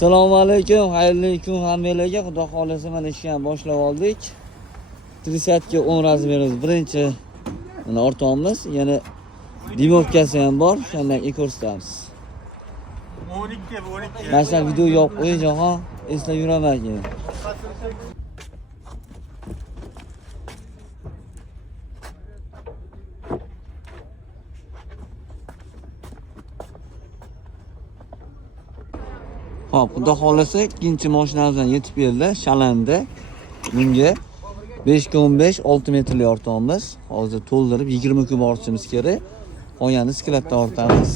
assalomu alaykum xayrli kun hammalarga xudo xohlasa mana ishni ham boshlab oldik. Trisatga o'n razmerimiz birinchi mana ortog'imiz yana dimovkasi ham bor. O'shandan ko'rsatamiz o'n ikki o'n video yopib qo'ying jahon. Eslab yuraman keyin. Hop, xudo xohlasa ikkinchi mashinamiz ham yetib keldi. Shalanda. Bunga 5.15 6 metrli ortamiz. Hozir to'ldirib 20 kub ortishimiz kerak. Qolganini sklatda ortamiz.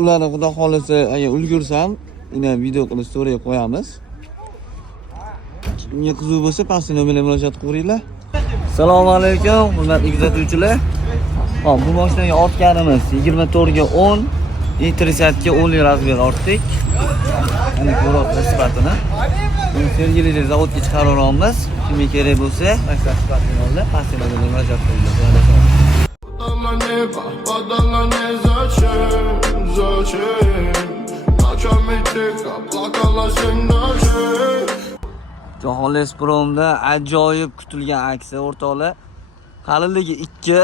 Ularni xudo xohlasa agar ulgursam, uni video qilib storyga qo'yamiz. Kimga qiziq bo'lsa, pastda nomerga murojaat qilaveringlar. Assalomu alaykum, hurmatli kuzatuvchilar. Hop, bu mashinaga ortganimiz 24 ga 10 interesantga o'nli razmер ortdik mana ko'ryapsizlar sifatini. Uni sergeli zavodga chiqaryapmiz kimga kerak bo'lsa maktab sifatini oldi. Pastga murojaat jahon espromda ajoyib kutilgan aksiya o'rtoqlar qalinligi ikki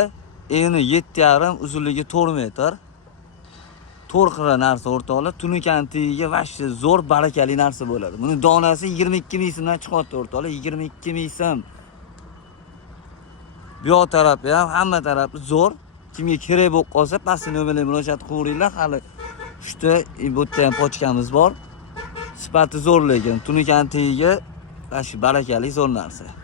eni yetti yarim uzunligi to'rt metr. To'rt xira narsa o'rtoqlar. Tunukan tagiga vashti zo'r barakali narsa bo'ladi. Buni donasi 22 ming so'mdan chiqyapti o'rtoqlar. 22 ming so'm. Bu yoq tarafi ham hamma tarafi zo'r. Kimga kerak bo'lib qolsa, pastda nomerga murojaat qilaveringlar. Hali uchta bu yerda ham pochkamiz bor. Sifati zo'r lekin tunukan tagiga barakali zo'r narsa.